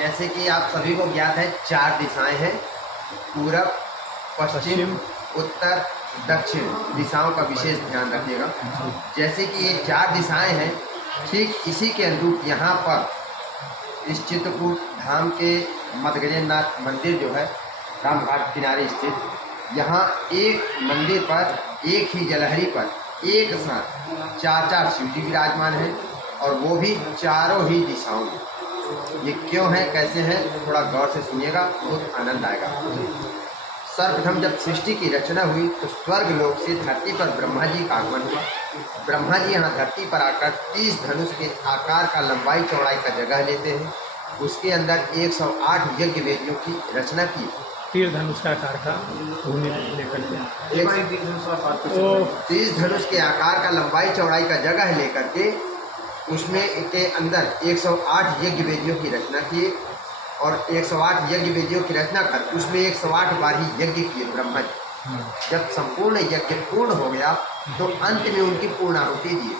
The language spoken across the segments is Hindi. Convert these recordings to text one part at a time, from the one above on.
जैसे कि आप सभी को ज्ञात है 4 दिशाएं हैं, पूरब, पश्चिम, उत्तर, दक्षिण दिशाओं का विशेष ध्यान रखिएगा। जैसे कि ये 4 दिशाएं हैं, ठीक इसी के अनुरूप यहाँ पर इस चित्रकूट धाम के मदगजेंद्रनाथ मंदिर जो है रामघाट किनारे स्थित, यहाँ एक मंदिर पर एक ही जलहरी पर एक साथ 4 शिव जी विराजमान हैं, और वो भी चारों ही दिशाओं में। ये क्यों है, कैसे हैं, थोड़ा गौर से सुनिएगा, बहुत आनंद आएगा। सर्वप्रथम जब सृष्टि की रचना हुई तो स्वर्ग लोक से धरती पर ब्रह्मा जी का आगमन हुआ। ब्रह्मा जी यहाँ धरती पर आकर 30 धनुष के आकार का लंबाई चौड़ाई का जगह लेते हैं। उसके अंदर 108 यज्ञ वेदियों की रचना की। 30 धनुष का आकार का भूमि लेकर के 30 धनुष के आकार का लंबाई चौड़ाई का जगह लेकर के उसमें के अंदर 108 यज्ञ वेदियों की रचना किए, और 108 यज्ञ वेदियों की रचना कर उसमें 108 बार ही यज्ञ किए ब्रह्मा जी। जब संपूर्ण यज्ञ पूर्ण हो गया तो अंत में उनकी पूर्णाहुति दी,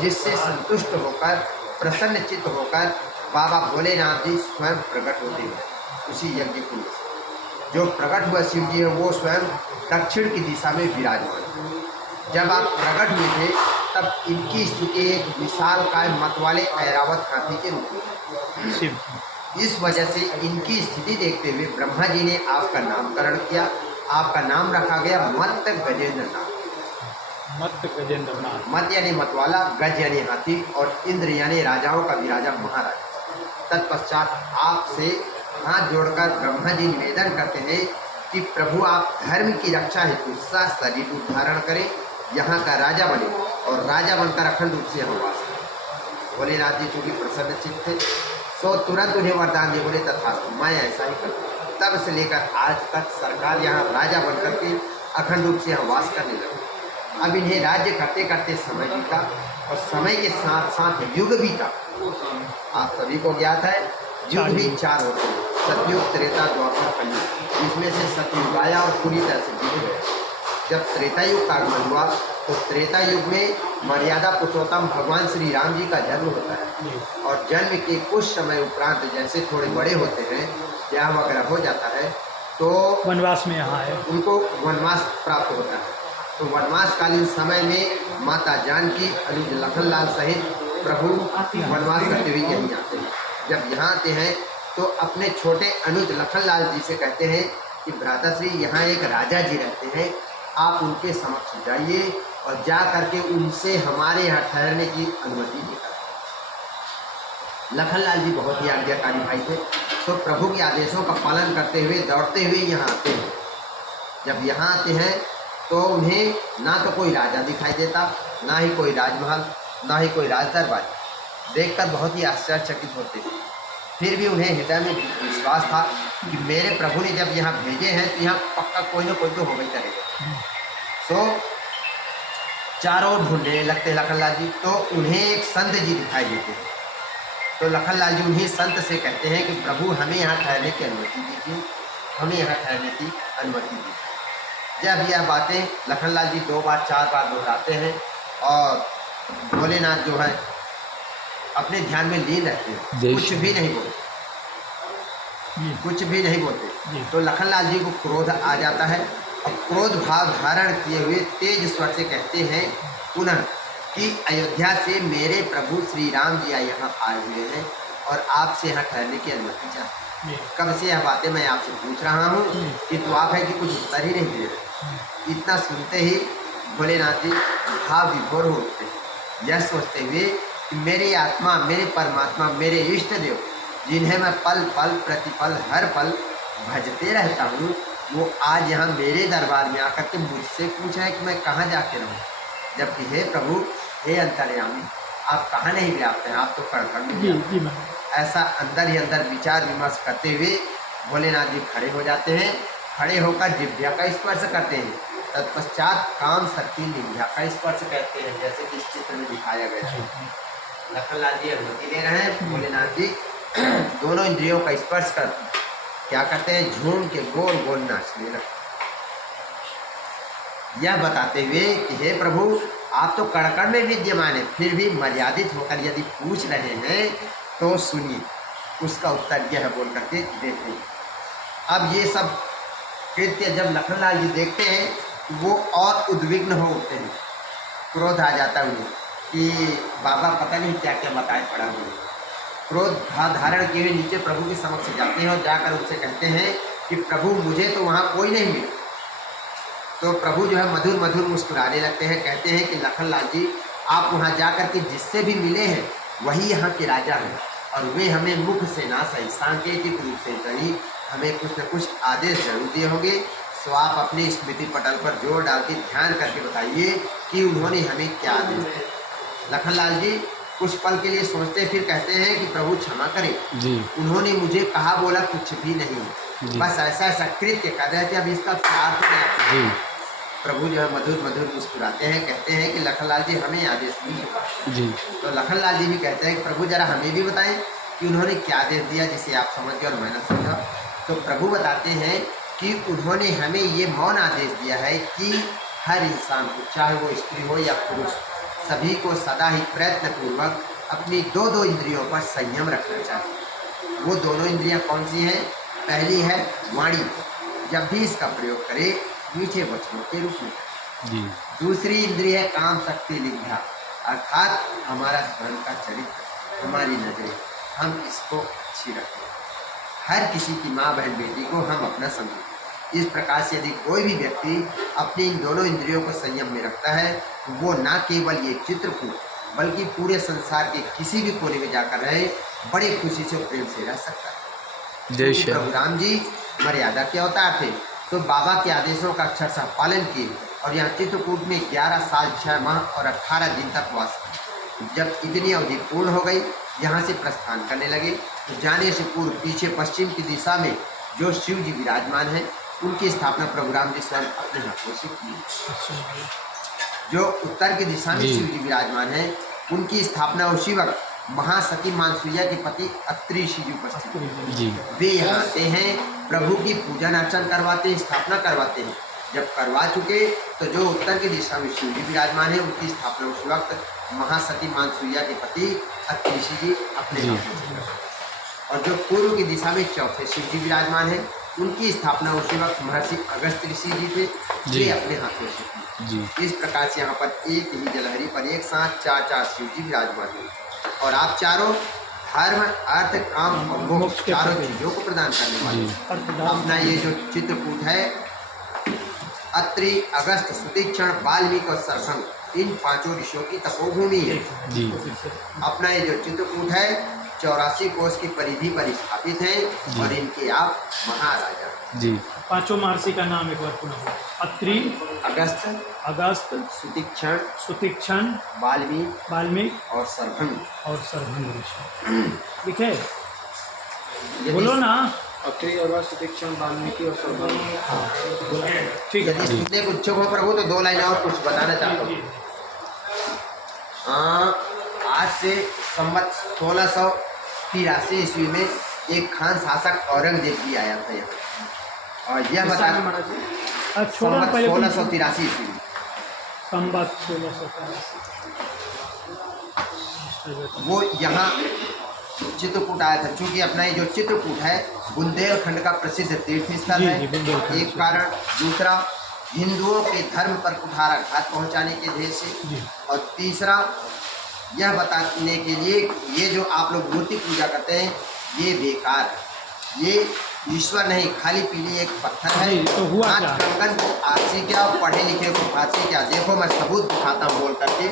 जिससे संतुष्ट होकर प्रसन्न चित्त होकर बाबा भोलेनाथ जी स्वयं प्रकट होते हैं उसी यज्ञ कुंड से। जो प्रकट हुआ शिव जी है वो स्वयं दक्षिण की दिशा में विराजमान। जब आप प्रकट हुए थे तब इनकी स्थिति एक विशाल काय मत वाले ऐरावत हाथी के रूप में। शिव। इस वजह से इनकी स्थिति देखते हुए ब्रह्मा जी ने आपका नामकरण किया। आपका नाम रखा गया मत गजेंद्रनाथ। मत गजेंद्रनाथ। मत यानी मतवाला, गज यानी हाथी, और इंद्र यानी राजाओं का भी राजा महाराज। तत्पश्चात आपसे हाथ जोड़कर ब्रह्मा जी निवेदन करते हैं कि प्रभु आप धर्म की रक्षा हेतु शरीर रूप धारण करें, यहाँ का राजा बने, और राजा बनकर अखंड रूप से यहाँ वास करें। भोलेनाथ जी चूँकि प्रसन्न चित्त थे तो तुरंत उन्हें वरदान दिए, बोले तथास्तु, मैं ऐसा ही करता। तब से लेकर आज तक सरकार यहाँ राजा बनकर के अखंड रूप से यहाँ वास करने लगी। अब इन्हें राज्य करते करते समय बीता, और समय के साथ साथ युग बीता। आप सभी को ज्ञात है युग भी 4 होते हैं, सतयुग, त्रेता, द्वापर, कलयुग। इसमें से सतयुग आया और पूरी तरह से बीत गया। जब त्रेता युग का आगमन हुआ तो त्रेता युग में मर्यादा पुरुषोत्तम भगवान श्री राम जी का जन्म होता है, और जन्म के कुछ समय उपरांत जैसे थोड़े बड़े होते हैं, ब्याह वगैरह हो जाता है, तो वनवास में यहाँ है, उनको वनवास प्राप्त होता है। तो वनवास कालीन समय में माता जानकी, अनुज लखनलाल सहित प्रभु वनवास करते हुए यहीं आते हैं। जब यहाँ आते हैं तो अपने छोटे अनुज लखनलाल जी से कहते हैं कि भ्राताश्री, यहाँ एक राजा जी रहते हैं, आप उनके समक्ष जाइए और जा करके उनसे हमारे यहाँ ठहरने की अनुमति लेकर। लखनलाल जी बहुत ही आज्ञाकारी भाई थे, तो प्रभु के आदेशों का पालन करते हुए दौड़ते हुए यहाँ आते हैं। जब यहाँ आते हैं तो उन्हें ना तो कोई राजा दिखाई देता, ना ही कोई राजमहल, ना ही कोई राजदरबार। देखकर बहुत ही आश्चर्यचकित होते हैं। फिर भी उन्हें हृदय में विश्वास था कि मेरे प्रभु ने जब यहाँ भेजे हैं तो यहाँ पक्का कोई ना कोई तो होगा ही करेगा। तो चारों ढूंढने लगते लखनलाल जी, तो उन्हें एक संत जी दिखाई देते हैं। तो लखनलाल जी उन्हीं संत से कहते हैं कि प्रभु हमें यहाँ ठहरने की अनुमति दीजिए, हमें यहाँ ठहरने की अनुमति दीजिए। जब यह बातें लखनलाल जी 2 बार 4 बार दोहराते हैं, और भोलेनाथ जो है अपने ध्यान में लीन रहते हैं, कुछ भी नहीं बोलते, कुछ भी नहीं बोलते। तो लखनलाल जी को क्रोध आ जाता है, और क्रोध भाव धारण किए हुए तेज स्वर से कहते हैं पुनः कि अयोध्या से मेरे प्रभु श्री राम जी यहाँ आए हुए हैं और आपसे यहाँ ठहरने की अनुमति चाहते हैं। कब से यह बातें मैं आपसे पूछ रहा हूँ कि तो आप है कि कुछ उत्तर ही नहीं दे रहे। इतना सुनते ही भोलेनाथ जी भाव विभोर हो उठते हैं, यह सोचते हुए कि मेरी आत्मा, मेरे परमात्मा, मेरे इष्ट देव, जिन्हें मैं पल पल प्रतिपल हर पल भजते रहता हूँ, वो आज यहाँ मेरे दरबार में आकर के मुझसे पूछा है कि मैं कहाँ जाके रहूँ। जबकि हे प्रभु, हे अंतर्यामी, आप कहाँ नहीं व्याप्त हैं, आप तो कण में। ऐसा अंदर ही अंदर विचार विमर्श करते हुए भोलेनाथ जी खड़े हो जाते हैं। खड़े होकर जिह्वा का स्पर्श करते हैं, तत्पश्चात काम शक्ति निभ्या का स्पर्श कहते हैं, जैसे कि इस चित्र में दिखाया गया है। लखनलाल जी अनुमति ले रहे हैं, भोलेनाथ जी दोनों इंद्रियों का स्पर्श कर क्या करते हैं, झूम के गोल गोल नाचने लगते। यह बताते हुए कि हे प्रभु, आप तो कण कण में विद्यमान है, फिर भी मर्यादित होकर यदि पूछ रहे हैं तो सुनिए। उसका उत्तर यह है बोल करके देते हैं। अब ये सब कृत्य जब लखनलाल जी देखते हैं तो वो और उद्विग्न हो उठते हैं, क्रोध आ जाता है उन्हें कि बाबा पता नहीं क्या क्या बताए पड़ा हुआ। क्रोध भाव धारण किए हुए नीचे प्रभु के समक्ष जाते हैं और जाकर उनसे कहते हैं कि प्रभु मुझे तो वहाँ कोई नहीं मिला। तो प्रभु जो है मधुर मधुर मुस्कुराने लगते हैं, कहते हैं कि लखनलाल जी आप वहाँ जाकर के जिससे भी मिले हैं वही यहाँ के राजा हैं और वे हमें मुख से ना सही सांकेतिक रूप से सही हमें कुछ न कुछ आदेश जरूर दिए होंगे। सो आप अपने स्मृति पटल पर जोर डाल के ध्यान करके बताइए कि उन्होंने हमें क्या आदेश दिया। लखनलाल जी कुछ पल के लिए सोचते फिर कहते हैं कि प्रभु क्षमा करें जी उन्होंने मुझे कहा बोला कुछ भी नहीं, जी। बस ऐसा ऐसा कृत्य कर रहे थे, अब इसका अर्थ क्या है। जी प्रभु जो है मधुर मधुर मुस्कुराते हैं, कहते हैं कि लखनलाल जी हमें आदेश दीजिए। जी तो लखनलाल जी भी कहते हैं कि प्रभु जरा हमें भी बताएं कि उन्होंने क्या आदेश दिया जिसे आप समझ गए और मैं न समझा। तो प्रभु बताते हैं कि उन्होंने हमें ये मौन आदेश दिया है कि हर इंसान को, चाहे वो स्त्री हो या पुरुष, सभी को सदा ही प्रयत्नपूर्वक अपनी दो दो इंद्रियों पर संयम रखना चाहिए। वो दोनों इंद्रियां कौन सी हैं? पहली है वाणी, जब भी इसका प्रयोग करे मीठे वचनों के रूप में। जी दूसरी इंद्रिय है काम शक्ति लिंगा, अर्थात हमारा स्वयं का चरित्र, हमारी नजरें, हम इसको अच्छी रखें। हर किसी की माँ बहन बेटी को हम अपना समझें। इस प्रकार से यदि कोई भी व्यक्ति अपनी इन दोनों इंद्रियों को संयम में रखता है वो न केवल ये चित्रकूट बल्कि पूरे संसार के किसी भी कोने में जाकर रहे बड़े खुशी से प्रेम से रह सकता है। जय श्री प्रभु राम जी मर्यादा के अवतार थे, तो बाबा के आदेशों का अक्षरशः पालन किए और यहाँ चित्रकूट में 11 साल 6 माह और 18 दिन तक वास किया। जब इतनी अवधि पूर्ण हो गई यहाँ से प्रस्थान करने लगे तो जाने से पूर्व पीछे पश्चिम की दिशा में जो शिव जी विराजमान हैं उनकी स्थापना प्रभु राम जी स्वयं अपने हाथों से की। जो उत्तर की दिशा में जी। शिव जी विराजमान हैं उनकी स्थापना उसी वक्त महासती मानसूया के पति अत्रि ऋषि जी उपस्थित हैं। जी वे यहाँ आते हैं, प्रभु की पूजन अर्चन करवाते हैं, स्थापना करवाते हैं। जब करवा चुके तो जो उत्तर की दिशा में शिव जी विराजमान है उनकी स्थापना उस वक्त महासती मानसूया के पति अत्रि ऋषि जी अपने जी। हाथों से करवाते हैं। और जो पूर्व की दिशा में चौथे शिव जी विराजमान है उनकी स्थापना उसी वक्त महर्षि अगस्त ऋषि जी थे, जी। वे अपने हाथों से की। जी इस प्रकार से यहाँ पर एक ही जलहरी पर एक साथ 4 शिव जी विराजमान हैं और आप चारों धर्म अर्थ काम और मोक्ष चारों चीजों को प्रदान करने वाले हैं। अपना ये जो चित्रकूट है अत्रि अगस्त सुतीक्षण वाल्मीकि और सरसंग इन 5 ऋषियों की तपोभूमि है। जी अपना ये जो चित्रकूट है 84 कोस की परिधि पर स्थापित है और इनके आप महाराजा। जी 5 महर्षि का नाम एक बार पुनः बोलो। अत्रि, अगस्त, अगस्त, सुतीक्षण, सुतीक्षण, वाल्मीकि वाल्मीकि और सरभंग। और सरभंग ऋषि। लिखे यदि- बोलो ना। अत्रि अगस्त सुतीक्षण वाल्मीकि और सरभंग। ठीक है। यदि सुनने को इच्छुक हो प्रभु तो 2 लाइन और कुछ बताना चाहता हूँ। आज से संवत 1683 ईस्वी में एक खान शासक औरंगजेब भी आया था यहाँ और यह बता छोड़ो ना पहले 1683 ईस्वी में संवत 1683 वो यहाँ चित्रकूट आया था। चूंकि अपना ये जो चित्रकूट है बुंदेलखंड का प्रसिद्ध तीर्थ स्थल जी, है, जी, बुंदेलखंड। एक कारण। दूसरा हिंदुओं के धर्म पर कुठाराघात पहुंचाने के ध्येय से, जी। और तीसरा यह बताने के लिए ये जो आप लोग मूर्ति पूजा करते हैं ये बेकार है, ये ईश्वर नहीं खाली पीली एक पत्थर है। जी, तो हुआ आज क्या? कंगन को आरसी क्या और पढ़े लिखे को फांसी क्या, देखो मैं सबूत दिखाता हूँ बोल करके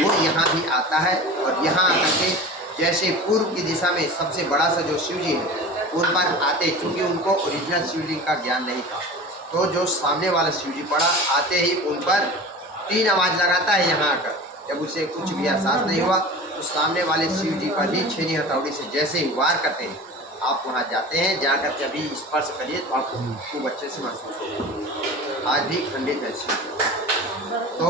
वो यहाँ भी आता है। और यहाँ आकर के जैसे पूर्व की दिशा में सबसे बड़ा सा जो शिव जी है उन पर आते, क्योंकि उनको ओरिजिनल शिवलिंग का ज्ञान नहीं था, तो जो सामने वाला शिव जी पड़ा आते ही उन पर 3 आवाज़ लगाता है यहाँ आकर। जब उसे कुछ भी एहसास नहीं हुआ तो सामने वाले शिव जी पर ही 6 हथौड़ी से जैसे ही वार करते हैं, आप वहाँ जाते हैं, जाकर के अभी स्पर्श करिए तो आपको खूब अच्छे से महसूस होगा। आज भी खंडित है शिव। तो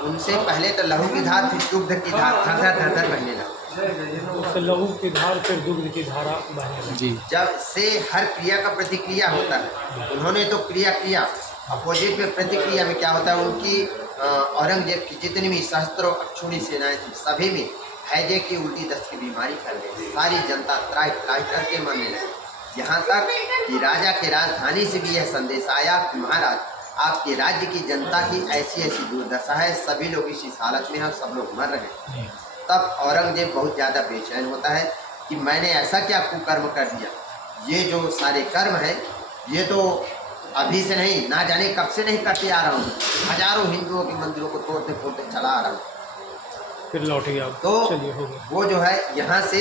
उनसे पहले तो लहू की धार, फिर दुग्ध की धार, धर धर धर धर बहने लगा। उससे लहू की धार फिर दुग्ध की धारा बहने लगी। जी जब से हर क्रिया का प्रतिक्रिया होता है, उन्होंने तो क्रिया किया, अपोजिट में प्रतिक्रिया में क्या होता है, उनकी औरंगजेब की जितनी भी सहस्त्रों अक्षुणी सेनाएं थी सभी में हैजे की उल्टी दस्त की बीमारी फैल गई। सारी जनता त्राहि त्राहि करके मरने लगी। यहाँ तक कि राजा के राजधानी से भी यह संदेश आया कि महाराज, आपके राज्य की जनता की ऐसी ऐसी दुर्दशा है, सभी लोग इस हालत में हैं, सब लोग मर रहे हैं। तब औरंगजेब बहुत ज़्यादा बेचैन होता है कि मैंने ऐसा क्या कुकर्म कर दिया। ये जो सारे कर्म हैं ये तो अभी से नहीं, ना जाने कब से नहीं करते आ रहा हूँ। हजारों हिंदुओं के मंदिरों को तोड़ते फोड़ते चला आ रहा हूँ। फिर लौट गया। तो चलिए हो गया। वो जो है यहाँ से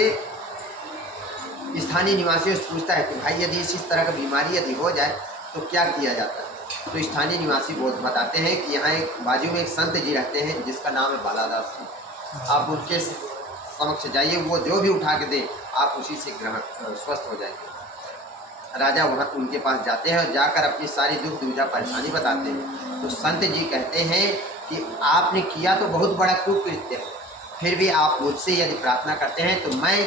स्थानीय निवासियों से पूछता है कि भाई यदि इस तरह की बीमारी यदि हो जाए तो क्या किया जाता है। तो स्थानीय निवासी बहुत बताते हैं कि यहाँ एक बाजू में एक संत जी रहते हैं जिसका नाम है बालादास जी। आप उनके समक्ष जाइए, वो जो भी उठा के दे आप उसी से ग्रहण स्वस्थ हो जाएंगे। राजा वहाँ उनके पास जाते हैं और जाकर अपनी सारी दुख दुविधा परेशानी बताते हैं। तो संत जी कहते हैं कि आपने किया तो बहुत बड़ा कुकृत्य है, फिर भी आप मुझसे यदि प्रार्थना करते हैं तो मैं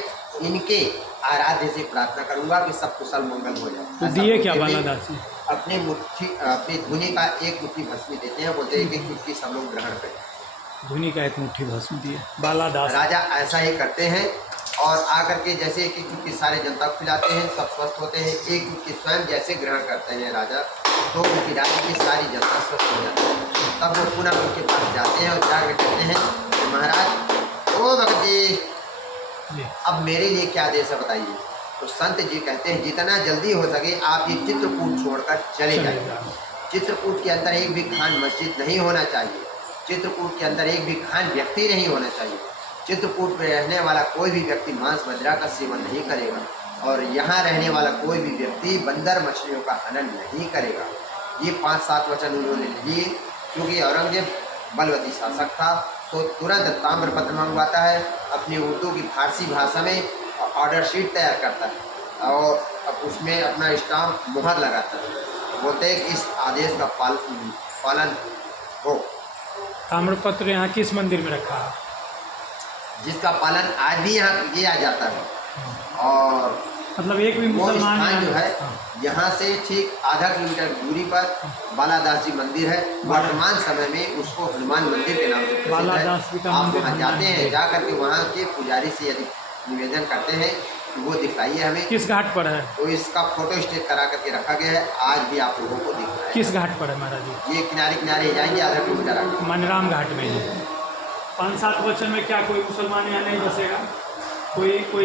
इनके आराध्य से प्रार्थना करूंगा कि सब कुशल मंगल हो जाए। तो दिए क्या बालादास जी? अपनी धुनी का एक मुट्ठी भस्मी देते हैं, बोलते हैं कि चुटकी सब लोग ग्रहण करें। धुनी का एक मुट्ठी भस्म दिए बालादास। राजा ऐसा ही करते हैं और आकर के जैसे एक एक चुटकी सारे जनता को खिलाते हैं, सब स्वस्थ होते हैं। एक चुटकी स्वयं जैसे ग्रहण करते हैं राजा, तो उनकी राज्य की सारी जनता स्वस्थ हो जाती है। तब वो पुनः उनके पास जाते हैं और जाकर कहते हैं कि महाराज, ओ भगत जी, अब मेरे लिए क्या आदेश है बताइए। तो संत जी कहते हैं जितना जल्दी हो सके आप ये चित्रकूट छोड़कर चले जाइए। चित्रकूट के अंदर एक भी खान मस्जिद नहीं होना चाहिए, चित्रकूट के अंदर एक भी खान व्यक्ति नहीं होना चाहिए। चित्रकूट में रहने वाला कोई भी व्यक्ति मांस मदिरा का सेवन नहीं करेगा और यहाँ रहने वाला कोई भी व्यक्ति बंदर मछलियों का हनन नहीं करेगा। ये 5-7 वचन उन्होंने लिए। क्योंकि औरंगजेब बलवती शासक था, तो तुरंत ताम्रपत्र मंगवाता है, अपनी उर्दू की फारसी भाषा में ऑर्डर शीट तैयार करता है और अब उसमें अपना स्टाम्प मुहर लगाता है। बोलते हैं कि इस आदेश का पालन हो। ताम्रपत्र यहाँ किस मंदिर में रखा है? जिसका पालन आज भी यहाँ किया जाता है। और मतलब एक भी वो मुसलमान स्थान जो है यहाँ से ठीक आधा किलोमीटर दूरी पर बालादास जी मंदिर है। वर्तमान समय में उसको हनुमान मंदिर के नाम से प्रसिद्ध बालादास जी है। का आप मंदिर वहाँ हनुमान जाते हैं, मंदिर। जा करके वहाँ के पुजारी से यदि निवेदन करते हैं कि वो दिखाइए हमें, किस घाट पर है? तो इसका फोटो स्टेट करा करके रखा गया है। आज भी आप लोगों को दिख रहा है। किस घाट पर है महाराज जी? ये किनारे किनारे जाएंगे, आधा किलोमीटर आगे। मनराम घाट में ही। 5-7 वचन में क्या कोई मुसलमान यहाँ नहीं बसेगा? कोई